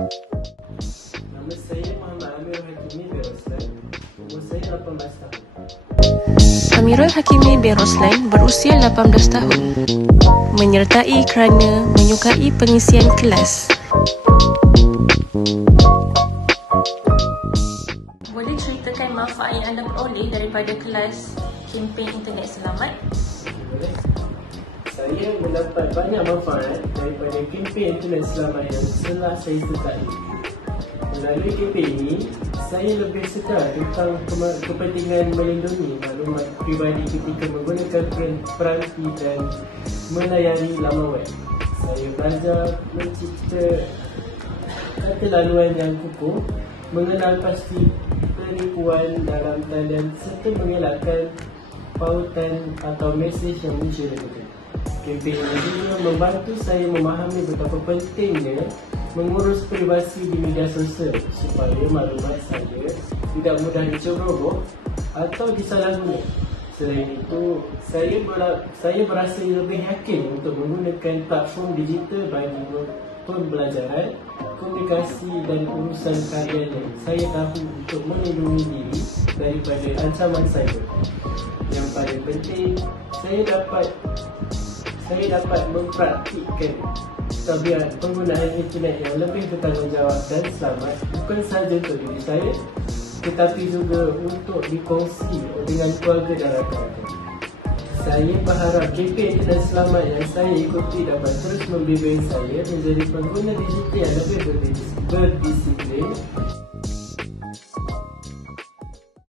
Nama saya Muhammad Amirul Hakimi bin Roslan. Umur saya 18 tahun. Amirul Hakimi bin Roslan berusia 18 tahun. Menyertai kerana menyukai pengisian kelas. Boleh ceritakan manfaat yang anda peroleh daripada kelas kempen internet selamat? Boleh. Saya mendapat banyak manfaat daripada kempen internet selamat yang telah saya sertai. Melalui kempen ini, saya lebih sedar tentang kepentingan melindungi maklumat peribadi ketika menggunakan peranti dan melayari laman web. Saya belajar mencipta kata laluan yang kukuh, mengenal pasti penipuan dalam talian serta mengelakkan pautan atau mesej yang mencurigakan. Kempen ini juga membantu saya memahami betapa pentingnya mengurus privasi di media sosial supaya maklumat saya tidak mudah diceroboh atau disalahguna. Selain itu, saya berasa lebih yakin untuk menggunakan platform digital bagi pembelajaran, komunikasi dan urusan harian. Saya tahu untuk melindungi diri daripada ancaman cyber. Yang paling penting, saya dapat mempraktikkan tabiat penggunaan internet yang lebih bertanggungjawab dan selamat, bukan sahaja untuk diri saya tetapi juga untuk dikongsi dengan keluarga dan rakan-rakan. Saya berharap kempen internet selamat yang saya ikuti dapat terus membimbing saya menjadi pengguna digital yang lebih berdisiplin